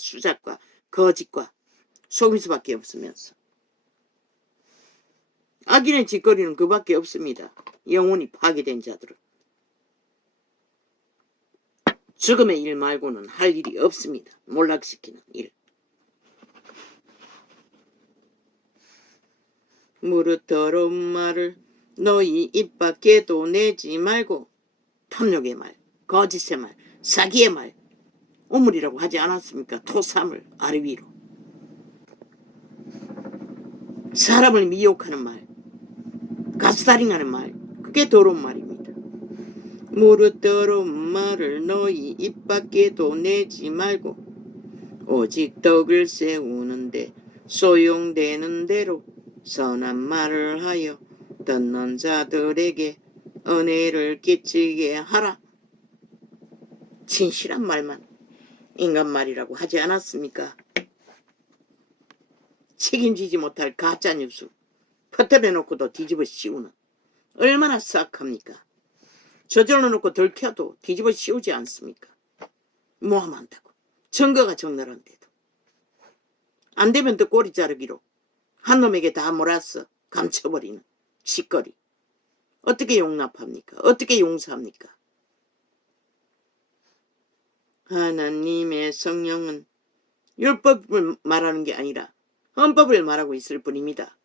수작과 거짓과 속임수밖에 없으면서 악인의 짓거리는 그밖에 없습니다. 영혼이 파괴된 자들은 죽음의 일 말고는 할 일이 없습니다. 몰락시키는 일. 무릇 더러운 말을 너희 입 밖에도 내지 말고 탐욕의 말, 거짓의 말, 사기의 말, 오물이라고 하지 않았습니까? 토사물 아래 위로. 사람을 미혹하는 말, 가스다링하는 말, 그게 더러운 말입니다. 무릇 더러운 말을 너희 입 밖에도 내지 말고 오직 덕을 세우는데 소용되는 대로 선한 말을 하여 듣는 자들에게 은혜를 끼치게 하라. 진실한 말만 인간말이라고 하지 않았습니까? 책임지지 못할 가짜뉴스 퍼뜨려놓고도 뒤집어 씌우는, 얼마나 싹합니까? 저절로 놓고 들켜도 뒤집어 씌우지 않습니까? 모함한다고 증거가 적나라한데도 안되면 또 꼬리 자르기로 한 놈에게 다 몰아서 감춰버리는 짓거리, 어떻게 용납합니까? 어떻게 용서합니까? 하나님의 성령은 율법을 말하는 게 아니라 헌법을 말하고 있을 뿐입니다.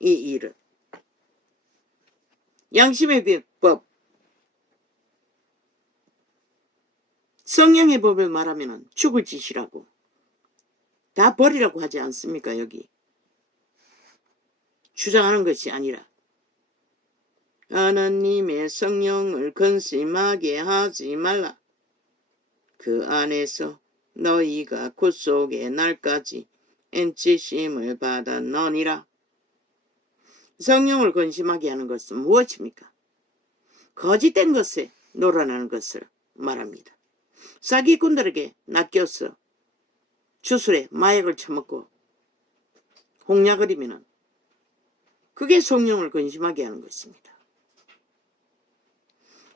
이 일은 양심의 법, 성령의 법을 말하면 죽을 짓이라고 다 버리라고 하지 않습니까? 여기 주장하는 것이 아니라 하나님의 성령을 근심하게 하지 말라. 그 안에서 너희가 구속의 날까지 인치심을 받았느니라. 성령을 근심하게 하는 것은 무엇입니까? 거짓된 것에 놀아나는 것을 말합니다. 사기꾼들에게 낚여서 주술에 마약을 처먹고 홍약을이면 그게 성령을 근심하게 하는 것입니다.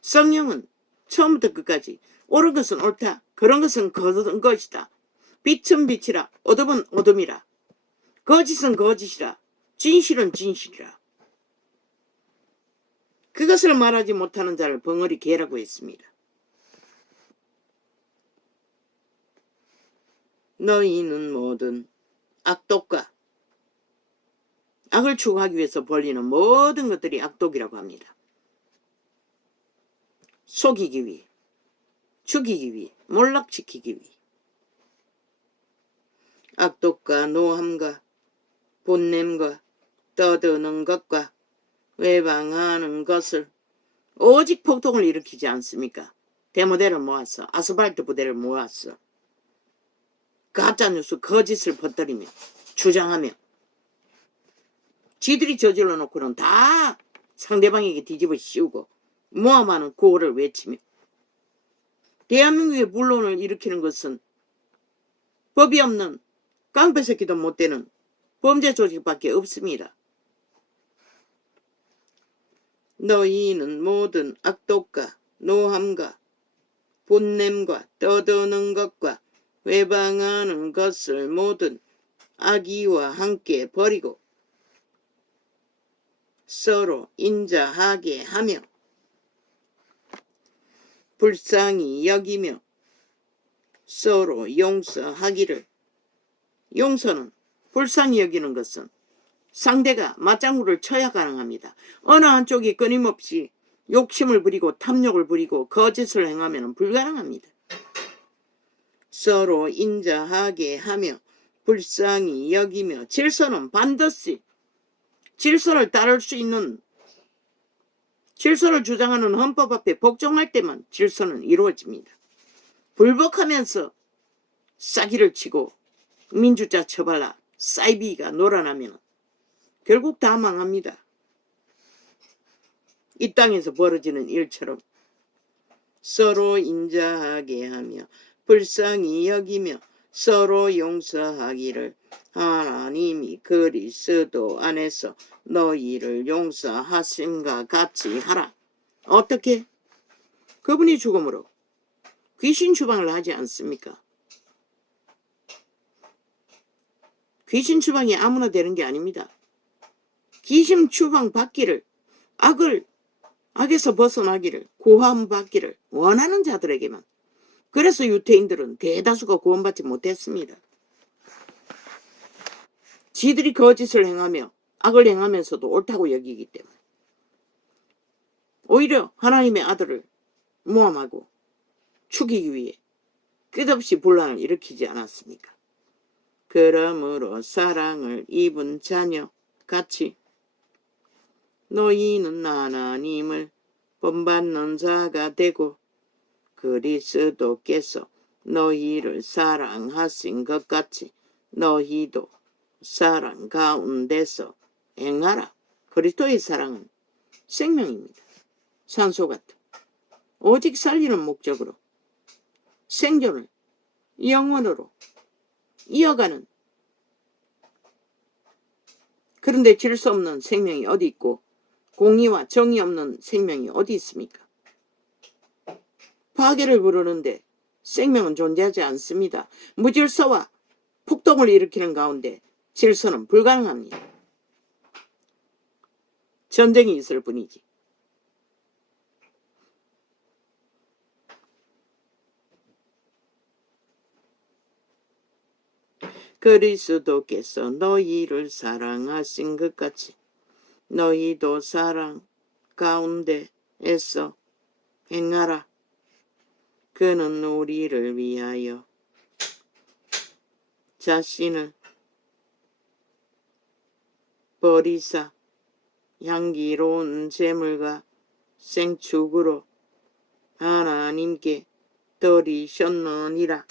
성령은 처음부터 끝까지 옳은 것은 옳다, 그런 것은 그런 것이다, 빛은 빛이라, 어둠은 어둠이라, 거짓은 거짓이라, 진실은 진실이라. 그것을 말하지 못하는 자를 벙어리 개라고 했습니다. 너희는 모든 악독과 악을 추구하기 위해서 벌리는 모든 것들이 악독이라고 합니다. 속이기 위해, 죽이기 위해, 몰락시키기 위해. 악독과 노함과 본냄과 떠드는 것과 외방하는 것을 오직 폭동을 일으키지 않습니까? 대모대를 모아서, 아스팔트 부대를 모아서 가짜뉴스 거짓을 퍼뜨리며 주장하며 지들이 저질러 놓고는 다 상대방에게 뒤집어 씌우고 모함하는 구호를 외치며 대한민국의 물론을 일으키는 것은 법이 없는 깡패새끼도 못 되는 범죄 조직밖에 없습니다. 너희는 모든 악독과 노함과 본냄과 떠드는 것과 외방하는 것을 모든 악의와 함께 버리고 서로 인자하게 하며 불쌍히 여기며 서로 용서하기를. 용서는 불쌍히 여기는 것은 상대가 맞장구를 쳐야 가능합니다. 어느 한쪽이 끊임없이 욕심을 부리고 탐욕을 부리고 거짓을 행하면 불가능합니다. 서로 인자하게 하며 불쌍히 여기며 질서는 반드시 질서를 따를 수 있는, 질서를 주장하는 헌법 앞에 복종할 때만 질서는 이루어집니다. 불복하면서 싸기를 치고 민주자 처발라 사이비가 놀아나면 결국 다 망합니다. 이 땅에서 벌어지는 일처럼 서로 인자하게 하며 불쌍히 여기며 서로 용서하기를 하나님이 그리스도 안에서 너희를 용서하심과 같이 하라. 어떻게? 그분이 죽음으로 귀신 추방을 하지 않습니까? 귀신 추방이 아무나 되는 게 아닙니다. 귀신 추방 받기를, 악에서 벗어나기를, 구원받기를 원하는 자들에게만. 그래서 유태인들은 대다수가 구원받지 못했습니다. 지들이 거짓을 행하며 악을 행하면서도 옳다고 여기기 때문에 오히려 하나님의 아들을 모함하고 죽이기 위해 끝없이 분란을 일으키지 않았습니까? 그러므로 사랑을 입은 자녀 같이 너희는 하나님을 본받는 자가 되고 그리스도께서 너희를 사랑하신 것 같이 너희도 사랑 가운데서 행하라. 그리스도의 사랑은 생명입니다. 산소 같은 오직 살리는 목적으로 생존을 영원으로 이어가는, 그런데 질서 없는 생명이 어디 있고 공의와 정의 없는 생명이 어디 있습니까? 파괴를 부르는데 생명은 존재하지 않습니다. 무질서와 폭동을 일으키는 가운데 질서는 불가능합니다. 전쟁이 있을 뿐이지. 그리스도께서 너희를 사랑하신 것 같이 너희도 사랑 가운데에서 행하라. 그는 우리를 위하여 자신을 버리사 향기로운 제물과 생축으로 하나님께 드리셨느니라.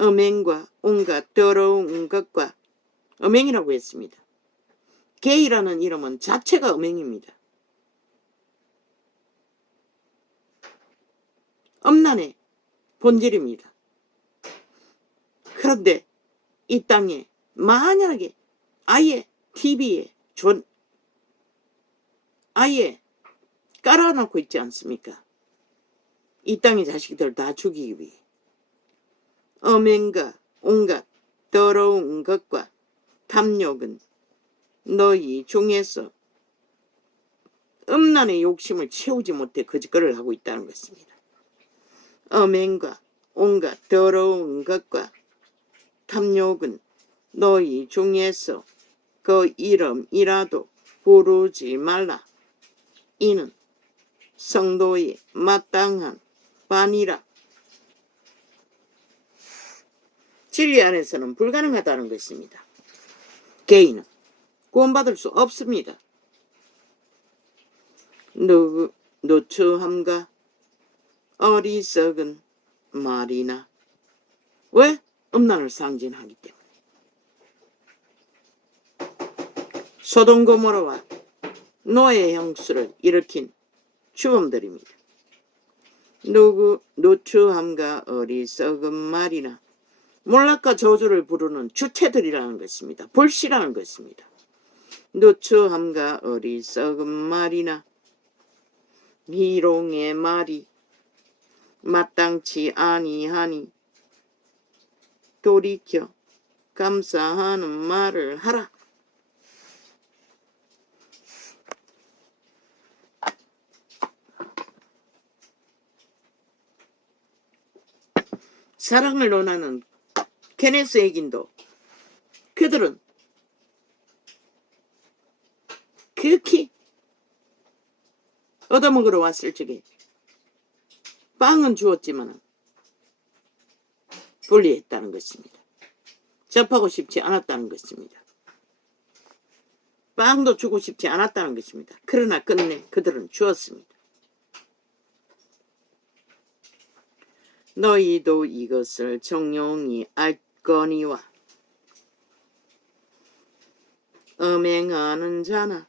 음행과 온갖 더러운 것과, 음행이라고 했습니다. 게이라는 이름은 자체가 음행입니다. 음란의 본질입니다. 그런데 이 땅에 만연하게 아예 TV에 아예 깔아놓고 있지 않습니까? 이 땅의 자식들 다 죽이기 위해. 음행과 온갖 더러운 것과 탐욕은 너희 중에서 음란의 욕심을 채우지 못해 거짓거리를 하고 있다는 것입니다. 음행과 온갖 더러운 것과 탐욕은 너희 중에서 그 이름이라도 부르지 말라. 이는 성도의 마땅한 반이라. 진리 안에서는 불가능하다는 것입니다. 개인은 구원받을 수 없습니다. 누추함과 어리석은 말이나. 왜? 음란을 상징하기 때문에. 소돔 고모라와 노예 형수를 일으킨 주범들입니다. 누추함과 어리석은 말이나, 몰락과 저주를 부르는 주체들이라는 것입니다. 불씨라는 것입니다. 누추함과 어리석은 말이나 미롱의 말이 마땅치 아니하니 돌이켜 감사하는 말을 하라. 사랑을 논하는 케네스 에긴도 그들은 극히 얻어먹으러 왔을 적에 빵은 주었지만 분리했다는 것입니다. 접하고 싶지 않았다는 것입니다. 빵도 주고 싶지 않았다는 것입니다. 그러나 끝내 그들은 주었습니다. 너희도 이것을 정용히 알거니와 음행하는 자나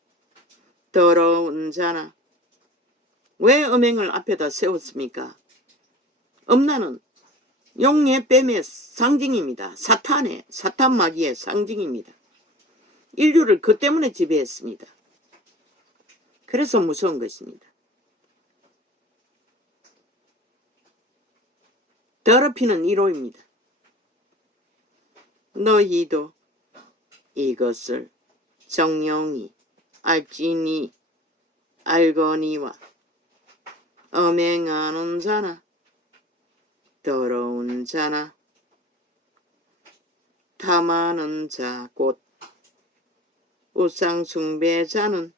더러운 자나. 왜 음행을 앞에다 세웠습니까? 음란은 용의 뱀의 상징입니다. 사탄 마귀의 상징입니다. 인류를 그 때문에 지배했습니다. 그래서 무서운 것입니다. 더럽히는 1호입니다. 너희도 이것을 정령이 알지니 알거니와 엄행하는 자나 더러운 자나 탐하는 자 곧 우상숭배자는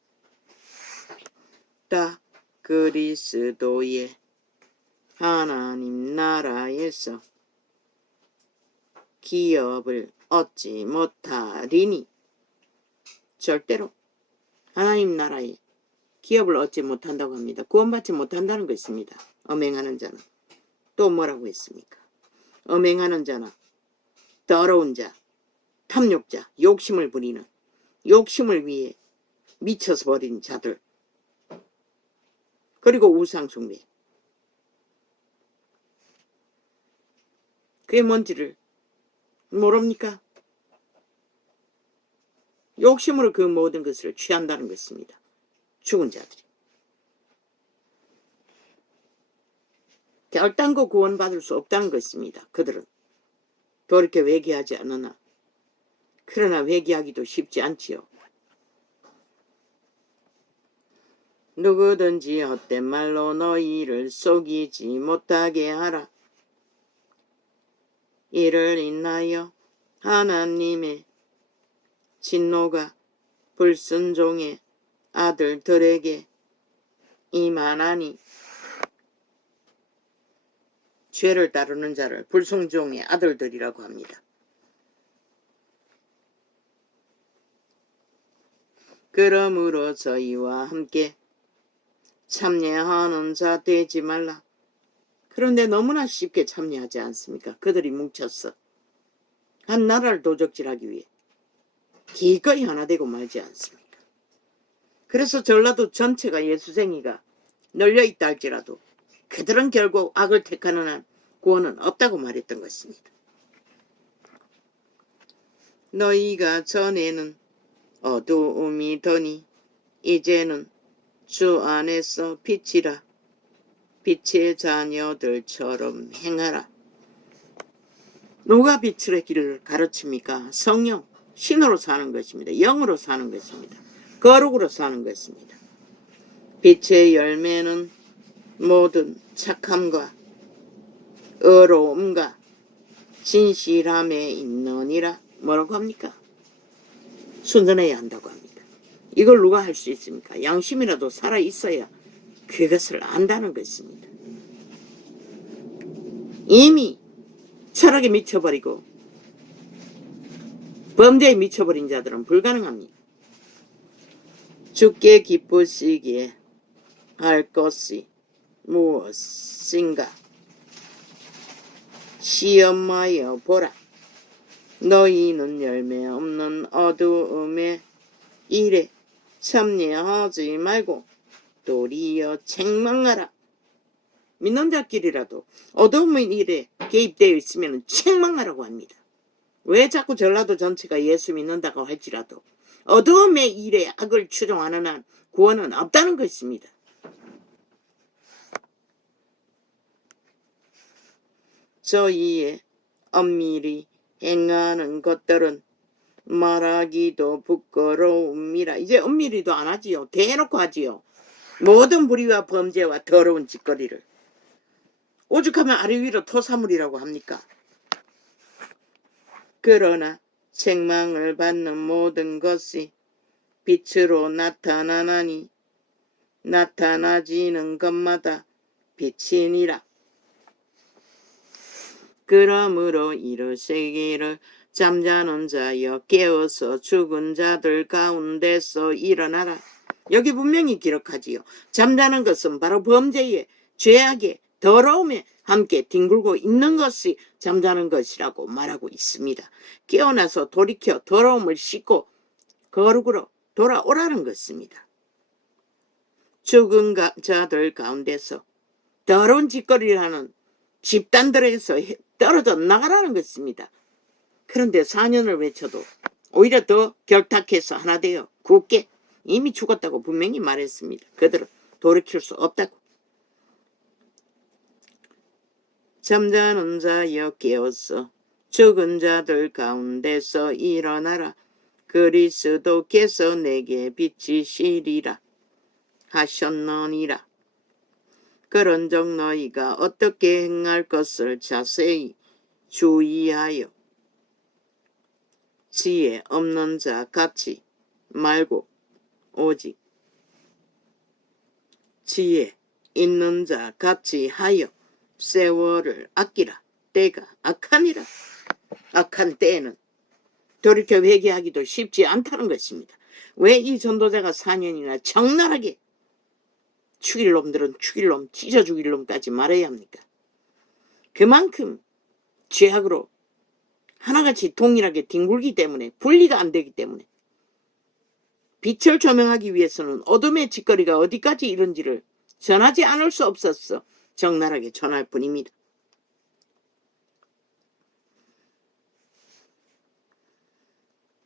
다 그리스도의 하나님 나라에서 기업을 얻지 못하리니. 절대로 하나님 나라에 기업을 얻지 못한다고 합니다. 구원받지 못한다는 것입니다. 엄행하는 자는. 또 뭐라고 했습니까? 엄행하는 자나 더러운 자, 탐욕자, 욕심을 부리는, 욕심을 위해 미쳐서 버린 자들, 그리고 우상숭배. 그게 뭔지를 모릅니까? 욕심으로 그 모든 것을 취한다는 것입니다. 죽은 자들이. 결단코 구원받을 수 없다는 것입니다. 그들은 돌이켜 회개하지 않으나. 그러나 회개하기도 쉽지 않지요. 누구든지 헛된 말로 너희를 속이지 못하게 하라. 이를 인하여 하나님의 진노가 불순종의 아들들에게 임하나니. 죄를 다루는 자를 불순종의 아들들이라고 합니다. 그러므로 저희와 함께 참여하는 자 되지 말라. 그런데 너무나 쉽게 참여하지 않습니까? 그들이 뭉쳤어. 한 나라를 도적질하기 위해 기꺼이 하나 되고 말지 않습니까? 그래서 전라도 전체가 예수쟁이가 널려있다 할지라도 그들은 결국 악을 택하는 한 구원은 없다고 말했던 것입니다. 너희가 전에는 어두움이더니 이제는 주 안에서 빛이라. 빛의 자녀들처럼 행하라. 누가 빛의 길을 가르칩니까? 성령, 신으로 사는 것입니다. 영으로 사는 것입니다. 거룩으로 사는 것입니다. 빛의 열매는 모든 착함과 의로움과 진실함에 있느니라. 뭐라고 합니까? 순전해야 한다고 합니다. 이걸 누가 할 수 있습니까? 양심이라도 살아있어야 그것을 안다는 것입니다. 이미 철학에 미쳐버리고 범죄에 미쳐버린 자들은 불가능합니다. 주께 기쁘시게 할 것이 무엇인가? 시험하여 보라. 너희는 열매 없는 어두움의 일에 참여하지 말고 도리어 책망하라. 믿는 자끼리라도 어두움의 일에 개입되어 있으면 책망하라고 합니다. 왜 자꾸 전라도 전체가 예수 믿는다고 할지라도 어두움의 일에 악을 추종하는 한 구원은 없다는 것입니다. 저희의 엄밀히 행하는 것들은 말하기도 부끄러움이라. 이제 엄밀히도 안 하지요. 대놓고 하지요. 모든 불의와 범죄와 더러운 짓거리를. 오죽하면 아래 위로 토사물이라고 합니까? 그러나 책망을 받는 모든 것이 빛으로 나타나나니 나타나지는 것마다 빛이니라. 그러므로 이르시기를 잠자는 자여 깨어서 죽은 자들 가운데서 일어나라. 여기 분명히 기록하지요. 잠자는 것은 바로 범죄에, 죄악에, 더러움에 함께 뒹굴고 있는 것이 잠자는 것이라고 말하고 있습니다. 깨어나서 돌이켜 더러움을 씻고 거룩으로 돌아오라는 것입니다. 죽은 자들 가운데서 더러운 짓거리를 하는 집단들에서 떨어져 나가라는 것입니다. 그런데 4년을 외쳐도 오히려 더 결탁해서 하나 되어 굳게 이미 죽었다고 분명히 말했습니다. 그들은 돌이킬 수 없다고. 잠자는 자여 깨어서 죽은 자들 가운데서 일어나라. 그리스도께서 내게 비치시리라 하셨느니라. 그런즉 너희가 어떻게 행할 것을 자세히 주의하여 지혜 없는 자 같이 말고 오직 지혜 있는 자 같이 하여 세월을 아끼라. 때가 악하니라. 악한 때에는 돌이켜 회개하기도 쉽지 않다는 것입니다. 왜 이 전도자가 4년이나 적나라하게 죽일 놈들은 죽일 놈, 찢어 죽일 놈까지 말해야 합니까? 그만큼 죄악으로 하나같이 동일하게 뒹굴기 때문에, 분리가 안 되기 때문에, 빛을 조명하기 위해서는 어둠의 짓거리가 어디까지 이른지를 전하지 않을 수 없었어 적나라하게 전할 뿐입니다.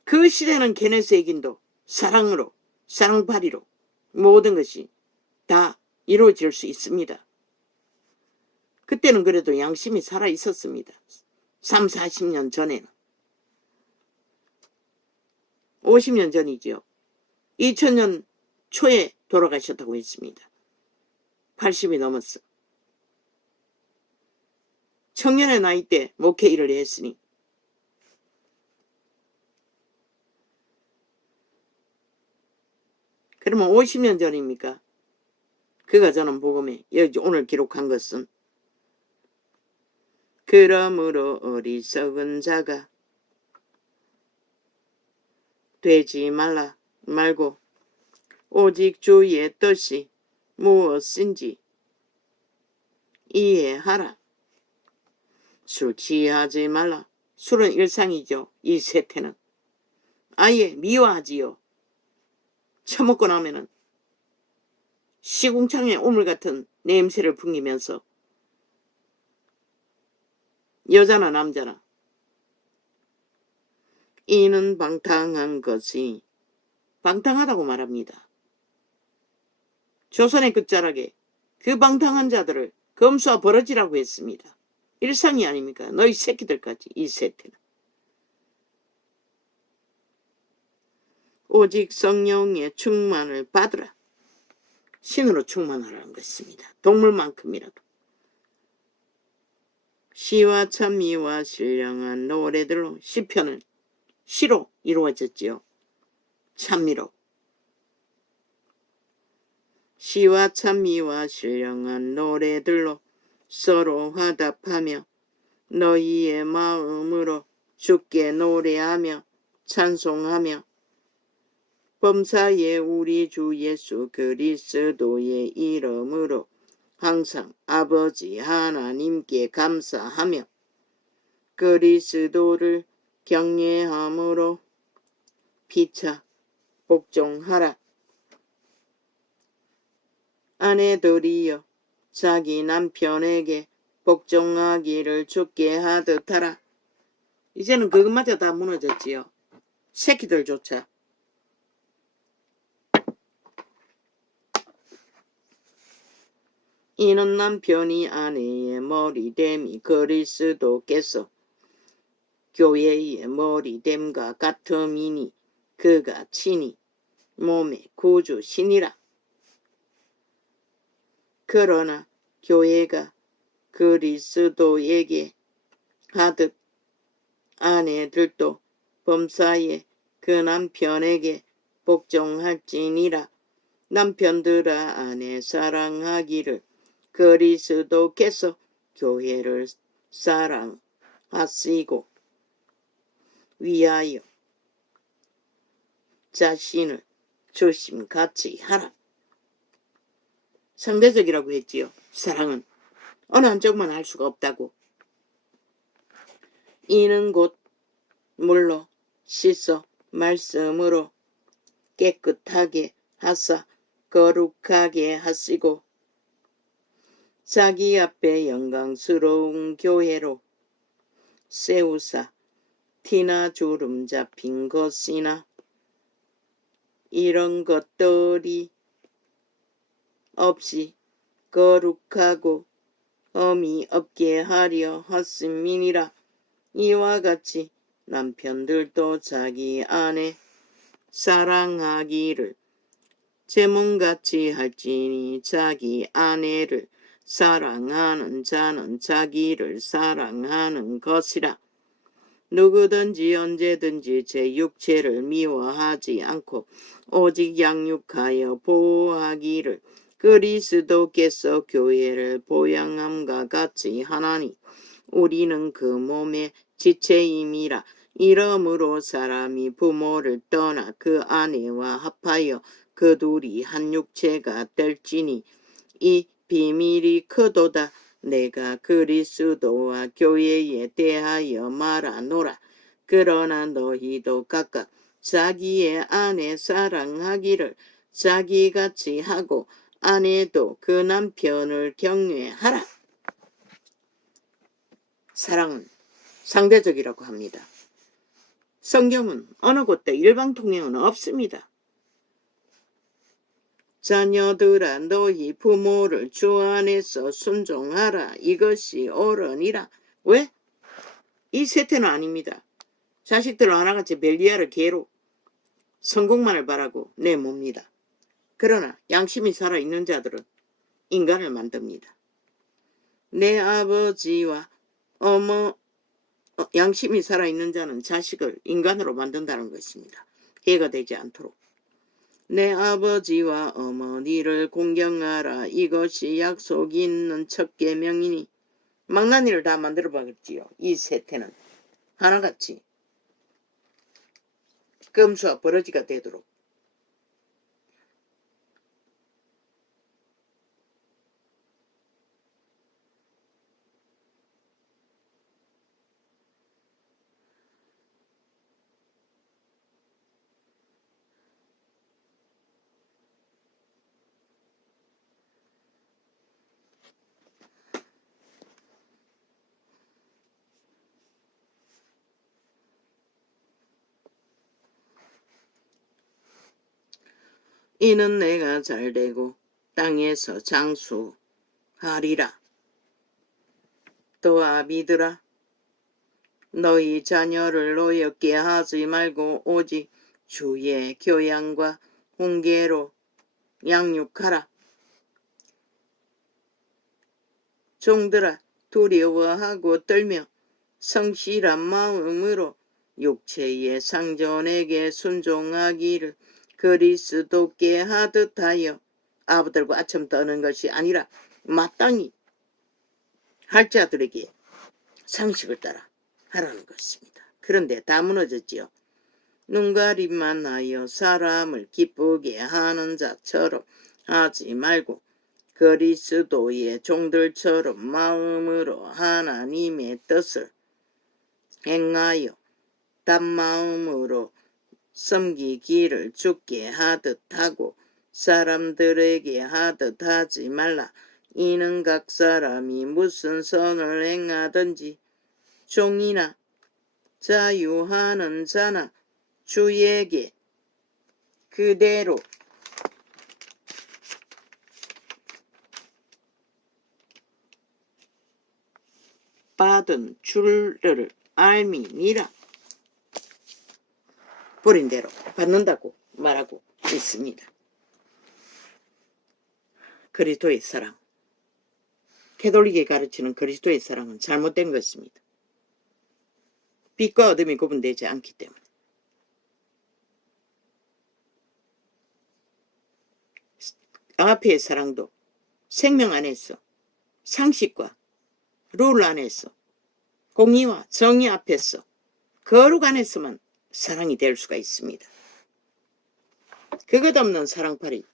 그 시대는 게네스의긴도 사랑으로, 사랑바리로 모든 것이 다 이루어질 수 있습니다. 그때는 그래도 양심이 살아 있었습니다. 3, 40년 전에는. 50년 전이지요. 2000년 초에 돌아가셨다고 했습니다. 80이 넘었어. 청년의 나이 때 목회 일을 했으니 그러면 50년 전입니까? 그가 저는 복음에 여기 오늘 기록한 것은 그러므로 어리석은 자가 되지 말고 오직 주의 뜻이 무엇인지 이해하라. 술 취하지 말라. 술은 일상이죠. 이 세태는. 아예 미워하지요. 처먹고 나면은 시궁창의 오물 같은 냄새를 풍기면서 여자나 남자나 이는 방탕한 것이 방탕하다고 말합니다. 조선의 끝자락에 그 방탕한 자들을 검수와 버러지라고 했습니다. 일상이 아닙니까? 너희 새끼들까지 이 세태는. 오직 성령의 충만을 받으라. 신으로 충만하라는 것입니다. 동물만큼이라도. 시와 찬미와 신령한 노래들로 시편은 시로 이루어졌지요. 찬미로. 시와 찬미와 신령한 노래들로 서로 화답하며 너희의 마음으로 주께 노래하며 찬송하며 범사의 우리 주 예수 그리스도의 이름으로 항상 아버지 하나님께 감사하며 그리스도를 경외함으로 피차 복종하라. 아내들이여 자기 남편에게 복종하기를 주께 하듯 하라. 이제는 그것마저 다 무너졌지요. 새끼들조차. 이는 남편이 아내의 머리됨이 그리스도께서 교회의 머리됨과 같음이니 그가 친히 몸의 구주시니라. 그러나 교회가 그리스도에게 하듯 아내들도 범사에 그 남편에게 복종할지니라. 남편들아 아내 사랑하기를 그리스도께서 교회를 사랑하시고 위하여 자신을 조심같이 하라. 상대적이라고 했지요. 사랑은 어느 한쪽만 할 수가 없다고. 이는 곧 물로 씻어 말씀으로 깨끗하게 하사 거룩하게 하시고 자기 앞에 영광스러운 교회로 세우사 티나 주름 잡힌 것이나 이런 것들이 없이 거룩하고 흠이 없게 하려 하심이니라. 이와 같이 남편들도 자기 아내 사랑하기를 제문같이 할지니 자기 아내를 사랑하는 자는 자기를 사랑하는 것이라. 누구든지 언제든지 제 육체를 미워하지 않고 오직 양육하여 보호하기를 그리스도께서 교회를 보양함과 같이 하나니 우리는 그 몸의 지체임이라. 이러므로 사람이 부모를 떠나 그 아내와 합하여 그 둘이 한 육체가 될지니 이 비밀이 크도다. 내가 그리스도와 교회에 대하여 말하노라. 그러나 너희도 각각 자기의 아내 사랑하기를 자기같이 하고 아내도 그 남편을 경외하라. 사랑은 상대적이라고 합니다. 성경은 어느 곳도 일방통행은 없습니다. 자녀들아 너희 부모를 주 안에서 순종하라. 이것이 옳으니라. 왜? 이 세태는 아닙니다. 자식들 하나같이 벨리아를 개로 성공만을 바라고 내몹니다. 그러나 양심이 살아있는 자들은 인간을 만듭니다. 내 아버지와 양심이 살아있는 자는 자식을 인간으로 만든다는 것입니다. 해가 되지 않도록. 내 아버지와 어머니를 공경하라. 이것이 약속 있는 첫 계명이니. 망나니를 다 만들어 봤지요. 이 세태는 하나같이 금수와 버러지가 되도록. 이는 내가 잘되고 땅에서 장수하리라. 또 아비들아 너희 자녀를 노엽게 하지 말고 오직 주의 교양과 훈계로 양육하라. 종들아 두려워하고 떨며 성실한 마음으로 육체의 상전에게 순종하기를 그리스도께 하듯하여 아부들과 아첨 떠는 것이 아니라 마땅히 할 자들에게 상식을 따라 하라는 것입니다. 그런데 다 무너졌지요. 눈가림만 하여 사람을 기쁘게 하는 자처럼 하지 말고 그리스도의 종들처럼 마음으로 하나님의 뜻을 행하여 단마음으로 섬기기를 주께 하듯 하고 사람들에게 하듯 하지 말라. 이는 각 사람이 무슨 선을 행하든지 종이나 자유하는 자나 주에게 그대로 받은 줄을 알미니라. 버린 대로 받는다고 말하고 있습니다. 그리스도의 사랑, 캐톨릭이 가르치는 그리스도의 사랑은 잘못된 것입니다. 빛과 어둠이 구분되지 않기 때문에. 아가페의 사랑도 생명 안에서 상식과 룰 안에서 공의와 정의 앞에서 거룩 안에서만 사랑이 될 수가 있습니다. 그것 없는 사랑팔이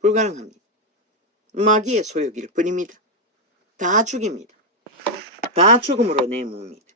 불가능합니다. 마귀의 소욕일 뿐입니다. 다 죽입니다. 다 죽음으로 내모입니다.